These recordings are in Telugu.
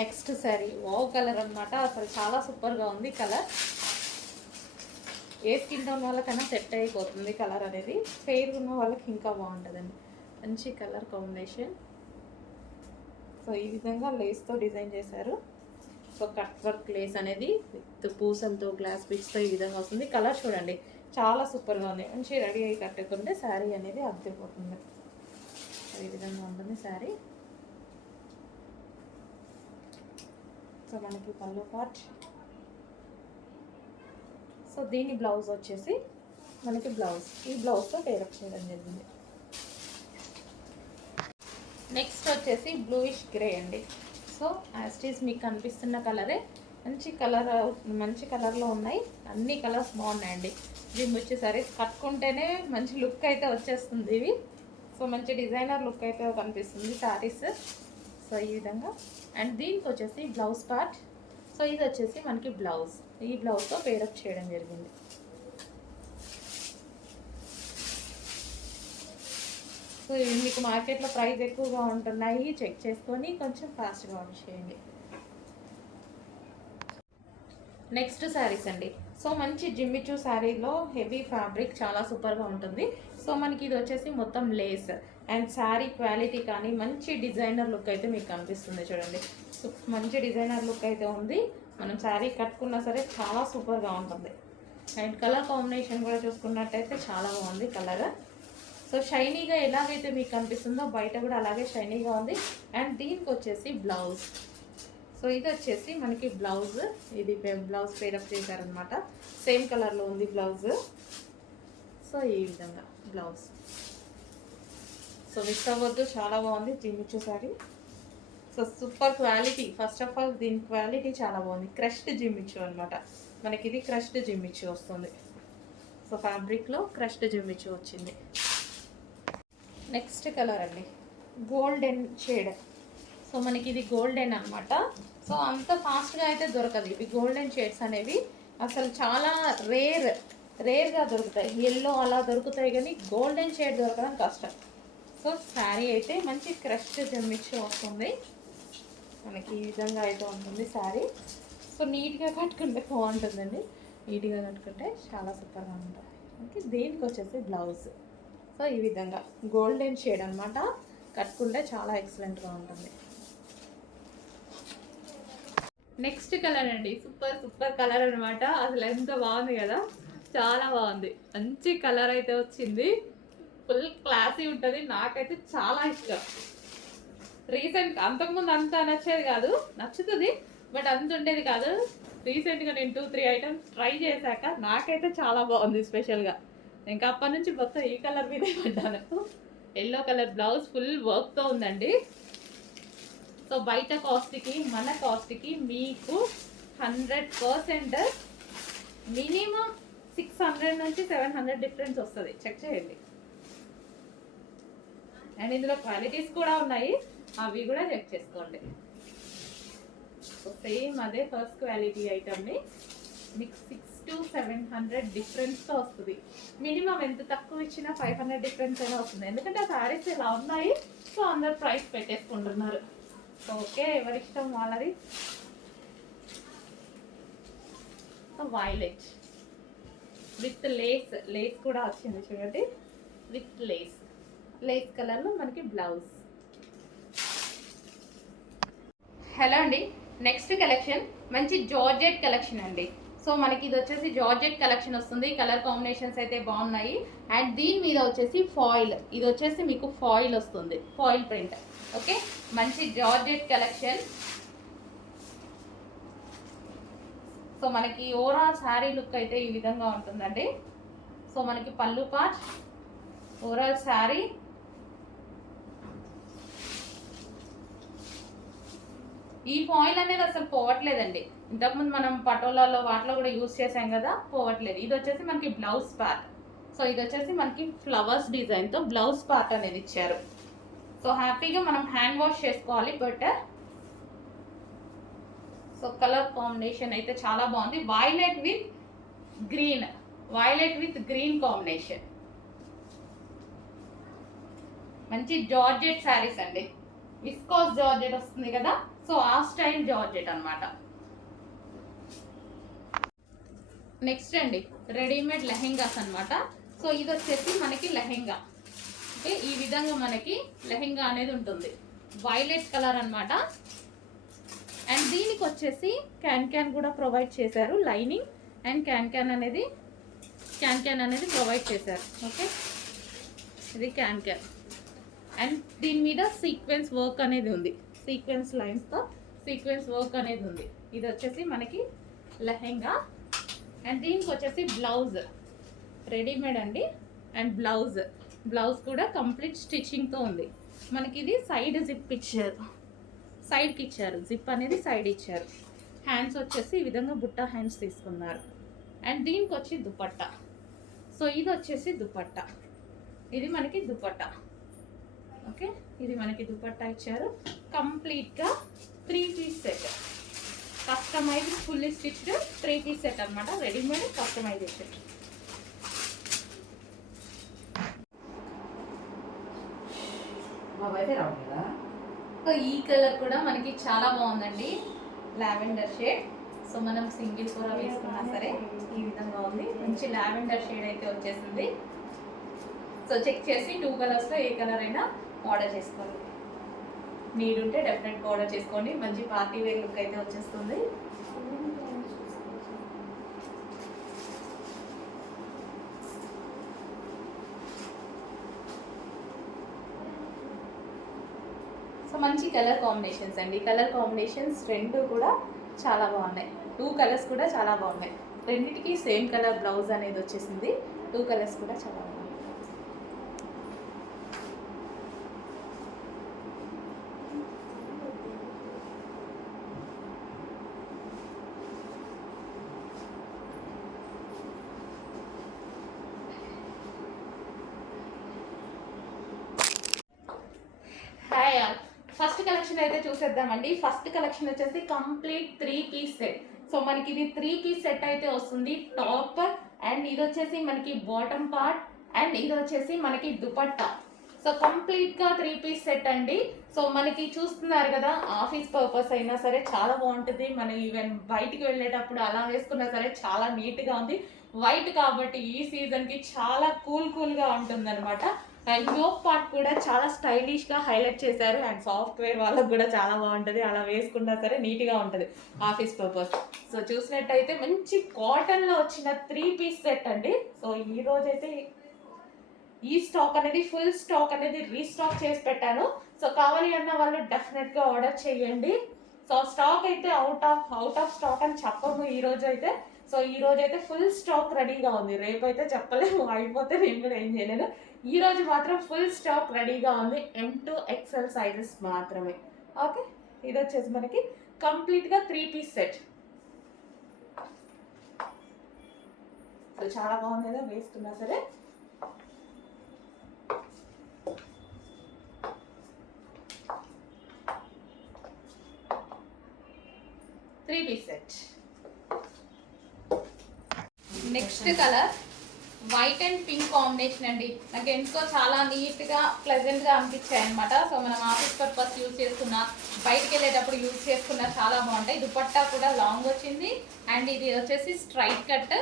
నెక్స్ట్ శారీ వావ్ కలర్ అనమాట. అసలు చాలా సూపర్గా ఉంది కలర్. ఏ స్కిన్ టోన్ వాళ్ళకైనా సెట్ అయిపోతుంది కలర్ అనేది. ఫెయిర్ ఉన్న వాళ్ళకి ఇంకా బాగుంటుందండి. మంచి కలర్ కాంబినేషన్. సో ఈ విధంగా లేస్తో డిజైన్ చేశారు. సో కట్ వర్క్ లేస్ అనేది విత్ పూసలతో గ్లాస్ బిట్స్తో ఈ విధంగా వస్తుంది. కలర్ చూడండి చాలా సూపర్గా ఉంది. మంచి రెడీ అయ్యి కట్టుకుంటే శారీ అనేది అద్దెపోతుంది. ఈ విధంగా ఉంటుంది శారీ. సో మనకి పళ్ళు పార్ట్. సో దీని బ్లౌజ్ వచ్చేసి మనకి ఈ బ్లౌజ్తో పేరప్ చేయడం జరిగింది. నెక్స్ట్ వచ్చేసి బ్లూయిష్ గ్రే అండి. సో యాస్టీస్ మీకు కనిపిస్తున్న కలరే మంచి కలర్లో ఉన్నాయి. అన్ని కలర్స్ బాగున్నాయండి. దీన్ని వచ్చేసరి కట్టుకుంటేనే మంచి లుక్ అయితే వచ్చేస్తుంది ఇవి. సో మంచి డిజైనర్ లుక్ అయితే కనిపిస్తుంది శారీస్. సో ఈ విధంగా. అండ్ దీనికి వచ్చేసి బ్లౌజ్ పార్ట్. సో ఇది వచ్చేసి మనకి బ్లౌజ్. ఈ బ్లౌజ్తో పేరప్ చేయడం జరిగింది. సో ఇవి మీకు మార్కెట్లో ప్రైస్ ఎక్కువగా ఉంటున్నాయి, చెక్ చేసుకొని కొంచెం ఫాస్ట్గా ఆర్డర్ చేయండి. నెక్స్ట్ శారీస్ అండి. సో మంచి జిమ్మిచూ శారీలో హెవీ ఫ్యాబ్రిక్ చాలా సూపర్గా ఉంటుంది. సో మనకి ఇది వచ్చేసి మొత్తం లేస్ అండ్ శారీ క్వాలిటీ కానీ మంచి డిజైనర్ లుక్ అయితే మీకు కనిపిస్తుంది చూడండి. సో మంచి డిజైనర్ లుక్ అయితే ఉంది. మనం శారీ కట్టుకున్నా సరే చాలా సూపర్గా ఉంటుంది. అండ్ కలర్ కాంబినేషన్ కూడా చూసుకున్నట్టయితే చాలా బాగుంది కలర్. సో షైనీగా ఎలాగైతే మీకు కనిపిస్తుందో బయట కూడా అలాగే షైనీగా ఉంది. అండ్ దీనికి వచ్చేసి బ్లౌజ్. సో ఇది వచ్చేసి మనకి బ్లౌజ్. ఇది బ్లౌజ్ పేరప్ చేశారనమాట. సేమ్ కలర్లో ఉంది బ్లౌజ్. సో ఈ విధంగా బ్లౌజ్. సో మిస్ అవ్వద్దు, చాలా బాగుంది Jimmy Choo sari. So super quality. First of all దీని క్వాలిటీ చాలా బాగుంది. క్రష్డ్ జిమ్మిచూ అనమాట. మనకి ఇది క్రష్డ్ జిమ్మిచూ వస్తుంది. సో ఫ్యాబ్రిక్లో క్రష్డ్ జిమ్మిచూ వచ్చింది. నెక్స్ట్ కలర్ అండి గోల్డెన్ షేడ్. సో మనకి ఇది గోల్డెన్ అనమాట. సో అంత ఫాస్ట్గా అయితే దొరకదు. ఇవి గోల్డెన్ షేడ్స్ అనేవి అసలు చాలా రేర్గా దొరుకుతాయి. ఎల్లో అలా దొరుకుతాయి కానీ గోల్డెన్ షేడ్ దొరకడం కష్టం. సో శారీ అయితే మంచి క్రష్డ్ జిమ్మిచూ వస్తుంది. మనకి ఈ విధంగా అయితే ఉంటుంది శారీ. సో నీట్గా కట్టుకుంటే బాగుంటుందండి. నీట్గా కట్టుకుంటే చాలా సూపర్గా ఉంటుంది. ఓకే. దీనికి వచ్చేసి బ్లౌజ్. సో ఈ విధంగా గోల్డెన్ షేడ్ అనమాట. కట్టుకుంటే చాలా ఎక్సలెంట్గా ఉంటుంది. నెక్స్ట్ కలర్ అండి. సూపర్ కలర్ అనమాట. అసలు ఎంత బాగుంది కదా, చాలా బాగుంది. మంచి కలర్ అయితే వచ్చింది. ఫుల్ క్లాసీ ఉంటుంది. నాకైతే చాలా ఇష్టం. రీసెంట్ అంతకుముందు అంత నచ్చేది కాదు, నచ్చుతుంది బట్ అంత ఉండేది కాదు. రీసెంట్గా నేను 2-3 ఐటమ్స్ ట్రై చేశాక నాకైతే చాలా బాగుంది. స్పెషల్గా ఇంకా అప్పటి నుంచి మొత్తం ఈ కలర్ మీదే పడ్డాను. ఎల్లో కలర్ బ్లౌజ్ ఫుల్ వర్క్తో ఉందండి. సో బయట కాస్ట్కి మన కాస్ట్కి మీకు 100% మినిమం 600 నుంచి 700 డిఫరెన్స్ వస్తుంది. చెక్ చేయండి. అండ్ ఇందులో క్వాలిటీస్ కూడా ఉన్నాయి, అవి కూడా చెక్ చేసుకోండి. సో సేమ్ అదే ఫస్ట్ క్వాలిటీ ఐటమ్ని మీకు 600 to 700 డిఫరెన్స్తో వస్తుంది. మినిమం ఎంత తక్కువ ఇచ్చినా 500 డిఫరెన్స్ అయినా వస్తుంది. ఎందుకంటే ఆ శారీస్ ఇలా ఉన్నాయి. సో అందరు ప్రైస్ పెట్టేసుకుంటున్నారు. సో ఓకే, ఎవరిష్టం వాళ్ళది. వైలెట్ విత్ లేస్ కూడా వచ్చింది చూడండి. విత్ లేస్ కలర్లో మనకి బ్లౌజ్. హలో అండి. నెక్స్ట్ కలెక్షన్ మంచి జార్జెట్ కలెక్షన్ అండి. సో మనకి ఇది వచ్చేసి జార్జెట్ కలెక్షన్ వస్తుంది. కలర్ కాంబినేషన్స్ అయితే బాగున్నాయి. అండ్ దీని మీద వచ్చేసి ఫాయిల్. ఇది వచ్చేసి మీకు ఫాయిల్ వస్తుంది, ఫాయిల్ ప్రింట్. ఓకే, మంచి జార్జెట్ కలెక్షన్. సో మనకి ఓవరాల్ శారీ లుక్ అయితే ఈ విధంగా ఉంటుందండి. సో మనకి పళ్ళు పార్ట్, ఓవరాల్ శారీ. ఈ ఫాయిల్ అనేది అసలు పోవట్లేదండి. ఇంతకుముందు మనం పటోలాలో వాటిలో కూడా యూజ్ చేసాం కదా, పోవట్లేదు. ఇది వచ్చేసి మనకి బ్లౌజ్ పార్ట్. సో ఇది వచ్చేసి మనకి ఫ్లవర్స్ డిజైన్తో బ్లౌజ్ పార్ట్ అనేది ఇచ్చారు. సో హ్యాపీగా మనం హ్యాండ్ వాష్ చేసుకోవాలి. బట్ సో కలర్ కాంబినేషన్ అయితే చాలా బాగుంది. Violet with green combination. మంచి జార్జెట్ శారీస్ అండి. విస్కాస్ జార్జెట్ వస్తుంది కదా, సో ఆ స్టైల్ జార్జెట్ అన్నమాట. నెక్స్ట్ అండి రెడీమేడ్ లెహెంగాస్ అన్నమాట. సో ఇది వచ్చేసి మనకి లెహెంగా. ఓకే, ఈ విధంగా మనకి లెహెంగా అనేది ఉంటుంది, వైలెట్ కలర్ అన్నమాట. అండ్ దీనికి వచ్చేసి క్యాన్ కూడా ప్రొవైడ్ చేశారు, లైనింగ్ అండ్ క్యాన్ అనేది ప్రొవైడ్ చేశారు. ఓకే, ఇది క్యాన్ అండ్ దీని మీద సీక్వెన్స్ వర్క్ అనేది ఉంది, సీక్వెన్స్ లైన్స్తో సీక్వెన్స్ వర్క్ అనేది ఉంది. ఇది వచ్చేసి మనకి లెహెంగా. అండ్ దీనికి వచ్చేసి బ్లౌజ్ రెడీమేడ్ అండి. అండ్ బ్లౌజ్ కూడా కంప్లీట్ స్టిచ్చింగ్తో ఉంది. మనకి ఇది సైడ్ జిప్ ఇచ్చారు, సైడ్కి ఇచ్చారు, జిప్ అనేది సైడ్ ఇచ్చారు. హ్యాండ్స్ వచ్చేసి ఈ విధంగా బుట్ట హ్యాండ్స్ తీసుకున్నారు. అండ్ దీనికి వచ్చి దుపట్టా. సో ఇది వచ్చేసి దుపట్టా, ఇది మనకి దుపట్టా. ఓకే, ఇది మనకి దుపట్టా ఇచ్చారు. కంప్లీట్గా 3 piece set, customise fully stitched 3 piece set అనమాట, రెడీమేడ్ కస్టమైజేషన్. సో ఈ కలర్ కూడా మనకి చాలా బాగుందండి, లావెండర్ షేడ్. సో మనం సింగిల్ కూర వేసుకున్నా సరే ఈ విధంగా ఉంది, మంచి లావెండర్ షేడ్ అయితే వచ్చేసింది. సో చెక్ చేసి 2 కలర్స్లో ఏ కలర్ అయినా ఆర్డర్ చేసుకోండి. నీడ్ ఉంటే డెఫినెట్గా ఆర్డర్ చేసుకోండి, మంచి పార్టీ వేర్ లుక్ అయితే వచ్చేస్తుంది. సో మంచి కలర్ కాంబినేషన్స్ అండి, కలర్ కాంబినేషన్స్ 2 కూడా చాలా బాగున్నాయి. 2 కలర్స్ కూడా చాలా బాగున్నాయి, రెండింటికి సేమ్ కలర్ బ్లౌజ్ అనేది వచ్చేసింది. 2 కలర్స్ కూడా చాలా బాగున్నాయి. హాయ్, ఫస్ట్ కలెక్షన్ అయితే చూసేద్దామండి. ఫస్ట్ కలెక్షన్ వచ్చేసి కంప్లీట్ 3 పీస్ సెట్. సో మనకి ఇది 3 పీస్ సెట్ అయితే వస్తుంది, టాప్ అండ్ ఇది వచ్చేసి మనకి బాటమ్ పార్ట్ అండ్ ఇది వచ్చేసి మనకి దుపట్టా. సో కంప్లీట్గా 3 పీస్ సెట్ అండి. సో మనకి చూస్తున్నారు కదా, ఆఫీస్ పర్పస్ అయినా సరే చాలా బాగుంటుంది. మనం ఈవెన్ బయటికి వెళ్ళేటప్పుడు అలా వేసుకున్నా సరే చాలా నీట్గా ఉంది. వైట్ కాబట్టి ఈ సీజన్కి చాలా కూల్గా ఉంటుంది అనమాట. అండ్ యోక్ పార్ట్ కూడా చాలా స్టైలిష్గా హైలైట్ చేశారు. అండ్ సాఫ్ట్వేర్ వాళ్ళకి కూడా చాలా బాగుంటుంది, అలా వేసుకున్నా సరే నీట్గా ఉంటుంది ఆఫీస్ పర్పస్. సో చూసినట్టయితే మంచి కాటన్లో వచ్చిన 3 పీస్ సెట్ అండి. సో ఈ రోజైతే ఈ స్టాక్ అనేది ఫుల్ స్టాక్ అనేది రీస్టాక్ చేసి పెట్టాను. సో కావాలి అన్న వాళ్ళు డెఫినెట్గా ఆర్డర్ చేయండి. సో స్టాక్ అయితే అవుట్ ఆఫ్ స్టాక్ అని చెప్పము ఈ రోజు అయితే. సో ఈ రోజు అయితే ఫుల్ స్టాక్ రెడీగా ఉంది, రేపు అయితే చెప్పలేము, అయిపోతే నేను కూడా ఏం చేయలేను. ఈ రోజు మాత్రం ఫుల్ స్టాక్ రెడీగా ఉంది, M2 XL సైజెస్ మాత్రమే. ఓకే, ఇది వచ్చేసి మనకి కంప్లీట్గా 3 పీస్ సెట్. సో చాలా బాగుంది కదా, వేసుకున్నా సరే. Three piece set. Next colour white and pink combination అండి. నాకు ఎందుకో చాలా నీట్గా ప్లెజెంట్గా అనిపించాయి అనమాట. సో మనం ఆఫీస్ పర్పస్ యూజ్ చేసుకున్నా, బయటికి వెళ్ళేటప్పుడు యూజ్ చేసుకున్నా చాలా బాగుంటాయి. దుపట్టా కూడా లాంగ్ వచ్చింది అండ్ ఇది వచ్చేసి స్ట్రైట్ కట్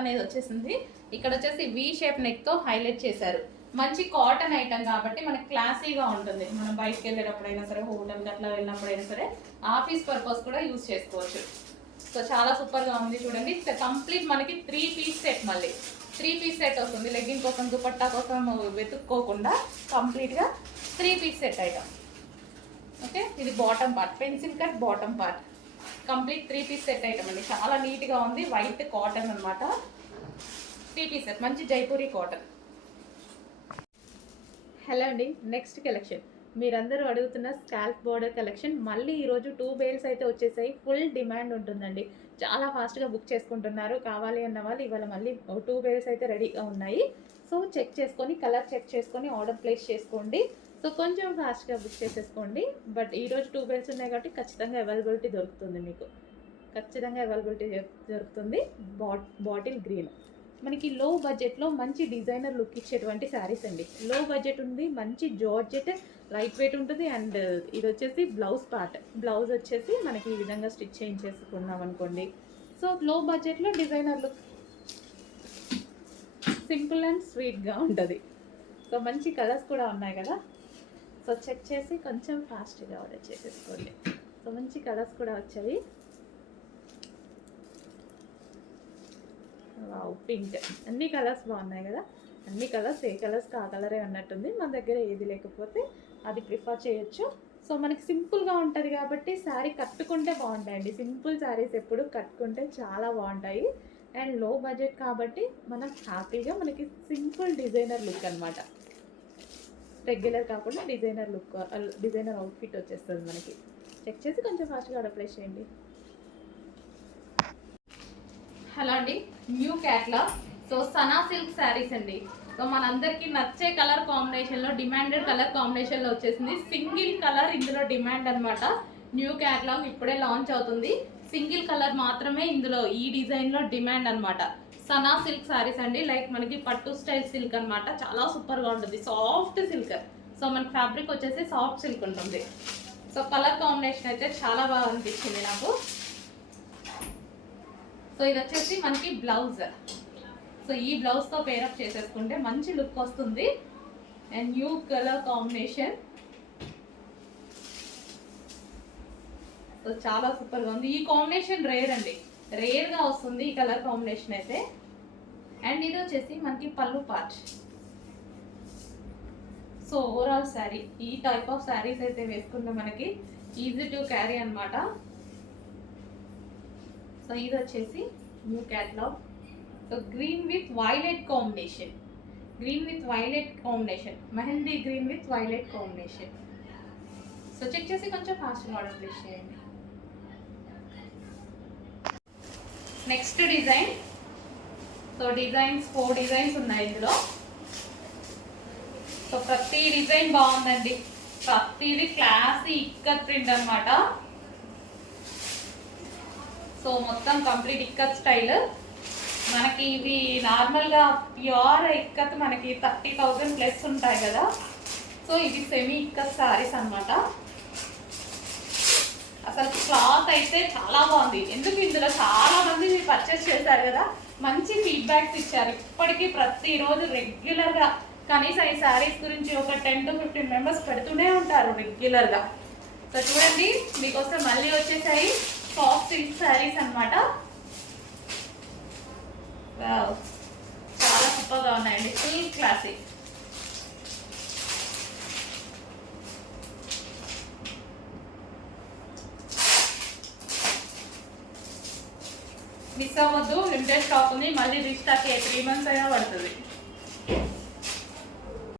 అనేది వచ్చేసింది. ఇక్కడ వచ్చేసి వి షేప్ నెక్తో హైలైట్ చేశారు. మంచి కాటన్ ఐటమ్ కాబట్టి మనకి క్లాసీగా ఉంటుంది. మనం బయటకు వెళ్ళేటప్పుడైనా సరే, హోటల్కి అట్లా వెళ్ళినప్పుడైనా సరే, ఆఫీస్ పర్పస్ కూడా యూజ్ చేసుకోవచ్చు. సో చాలా సూపర్గా ఉంది చూడండి. కంప్లీట్ మనకి 3 పీస్ సెట్, మళ్ళీ 3 పీస్ సెట్ వస్తుంది. లెగ్గింగ్ కోసం, దుపట్టా కోసం వెతుక్కోకుండా కంప్లీట్గా 3 పీస్ సెట్ ఐటమ్. ఓకే, ఇది bottom part, pencil cut bottom part, complete 3 piece set item అండి. చాలా నీట్గా ఉంది, వైట్ కాటన్ అనమాట. 3 పీస్ సెట్, మంచి జైపూరి కాటన్. హలో అండి, నెక్స్ట్ కలెక్షన్ మీరందరూ అడుగుతున్న స్కాల్ప్ బార్డర్ కలెక్షన్. మళ్ళీ ఈరోజు 2 బేల్స్ అయితే వచ్చేసాయి, ఫుల్ డిమాండ్ ఉంటుందండి, చాలా ఫాస్ట్గా బుక్ చేసుకుంటున్నారు. కావాలి అన్న వాళ్ళు ఇవాళ మళ్ళీ 2 బేల్స్ అయితే రెడీగా ఉన్నాయి. సో చెక్ చేసుకొని, కలర్ చెక్ చేసుకొని ఆర్డర్ ప్లేస్ చేసుకోండి. సో కొంచెం ఫాస్ట్గా బుక్ చేసేసుకోండి. బట్ ఈరోజు 2 బేల్స్ ఉన్నాయి కాబట్టి ఖచ్చితంగా అవైలబిలిటీ దొరుకుతుంది, మీకు ఖచ్చితంగా అవైలబిలిటీ దొరుకుతుంది. బాటిల్ గ్రీన్ మనకి లో బడ్జెట్లో మంచి డిజైనర్ లుక్ ఇచ్చేటువంటి శారీస్ అండి. లో బడ్జెట్ ఉంది, మంచి జార్జెట్ లైట్ వెయిట్ ఉంటుంది. అండ్ ఇది వచ్చేసి బ్లౌజ్ పార్ట్. బ్లౌజ్ వచ్చేసి మనకి ఈ విధంగా స్టిచ్ చేయించేసుకున్నాం అనుకోండి. సో లో బడ్జెట్లో డిజైనర్ లుక్, సింపుల్ అండ్ స్వీట్గా ఉంటుంది. సో మంచి కలర్స్ కూడా ఉన్నాయి కదా. సో చెక్ చేసి కొంచెం ఫాస్ట్గా ఆర్డర్ చేసేసుకోండి. సో మంచి కలర్స్ కూడా వచ్చాయి. వావ్, పింక్, అన్ని కలర్స్ బాగున్నాయి కదా. అన్ని కలర్స్ ఏ కలర్స్కి ఆ కలరే అన్నట్టుంది. మన దగ్గర ఏది లేకపోతే అది ప్రిఫర్ చేయొచ్చు. సో మనకి సింపుల్గా ఉంటుంది కాబట్టి శారీ కట్టుకుంటే బాగుంటాయండి. సింపుల్ శారీస్ ఎప్పుడు కట్టుకుంటే చాలా బాగుంటాయి. అండ్ లో బడ్జెట్ కాబట్టి మనం హ్యాపీగా మనకి సింపుల్ డిజైనర్ లుక్ అనమాట. రెగ్యులర్ కాకుండా డిజైనర్ లుక్, డిజైనర్ అవుట్ఫిట్ వచ్చేస్తుంది మనకి. చెక్ చేసి కొంచెం ఫాస్ట్గా ఆర్డర్ ప్లేస్ చేయండి. హలో అండి, new catalogue. So Sana silk saris అండి. సో మనందరికీ నచ్చే కలర్ కాంబినేషన్లో, డిమాండెడ్ కలర్ కాంబినేషన్లో వచ్చేసింది. సింగిల్ కలర్ ఇందులో డిమాండ్ అనమాట. న్యూ క్యాట్లాగ్ ఇప్పుడే లాంచ్ అవుతుంది. సింగిల్ కలర్ మాత్రమే ఇందులో ఈ డిజైన్లో డిమాండ్ అనమాట. సనా సిల్క్ శారీస్ అండి. లైక్ మనకి పట్టు స్టైల్ సిల్క్ అనమాట. చాలా సూపర్గా ఉంటుంది, సాఫ్ట్ సిల్క్. సో మనకి ఫ్యాబ్రిక్ వచ్చేసి సాఫ్ట్ సిల్క్ ఉంటుంది. సో కలర్ కాంబినేషన్ అయితే చాలా బాగా అనిపించింది నాకు. సో ఇది వచ్చేసి మనకి బ్లౌజ్. సో ఈ బ్లౌజ్తో పేరప్ చేసేసుకుంటే మంచి లుక్ వస్తుంది. And new colour combination. So చాలా సూపర్గా ఉంది. ఈ కాంబినేషన్ రేర్ అండి, రేర్గా వస్తుంది ఈ కలర్ కాంబినేషన్ అయితే. అండ్ ఇది వచ్చేసి మనకి పళ్ళు పార్ట్. సో ఓవరాల్ శారీ, ఈ టైప్ ఆఫ్ శారీస్ అయితే వేసుకుంటే మనకి ఈజీ టు క్యారీ అనమాట. సో ఇది వచ్చేసి new catalogue. So green with violet combination, green with violet combination, mehndi green with violet combination. So check చేసి కొంచెం ఫాస్ట్గా ఆర్డర్ ప్లేస్ చేయండి. Next design. So designs 4 designs ఉన్నాయి ఇందులో. సో ప్రతి డిజైన్ బాగుందండి. ప్రతిది క్లాసీ ఇక్కత్ ప్రింట్ అనమాట. సో మొత్తం కంప్లీట్ ఇక్కత్ స్టైల్. మనకి ఇవి నార్మల్గా ప్యూర్ ఇక్కత్ మనకి 30,000 ప్లస్ ఉంటాయి కదా. సో ఇది సెమీ ఇక్కత్ శారీస్ అనమాట. అసలు క్లాత్ అయితే చాలా బాగుంది. ఎందుకు ఇందులో చాలా మంది పర్చేస్ చేశారు కదా, మంచి ఫీడ్బ్యాక్స్ ఇచ్చారు. ఇప్పటికీ ప్రతిరోజు రెగ్యులర్గా కనీసం ఈ శారీస్ గురించి ఒక 10 to 15 మెంబర్స్ పెడుతూనే ఉంటారు రెగ్యులర్గా. సో చూడండి, మీకోసం మళ్ళీ వచ్చేసాయి సాఫ్ట్ సిల్క్ శారీస్ అనమాట. చాలా సూపర్గా ఉన్నాయండి, ఫుల్ క్లాసిక్. మిస్ అవ్వద్దు, లిమిటెడ్ స్టాక్ ఉంది. మళ్ళీ రీస్టాక్ 3 months అయినా పడుతుంది.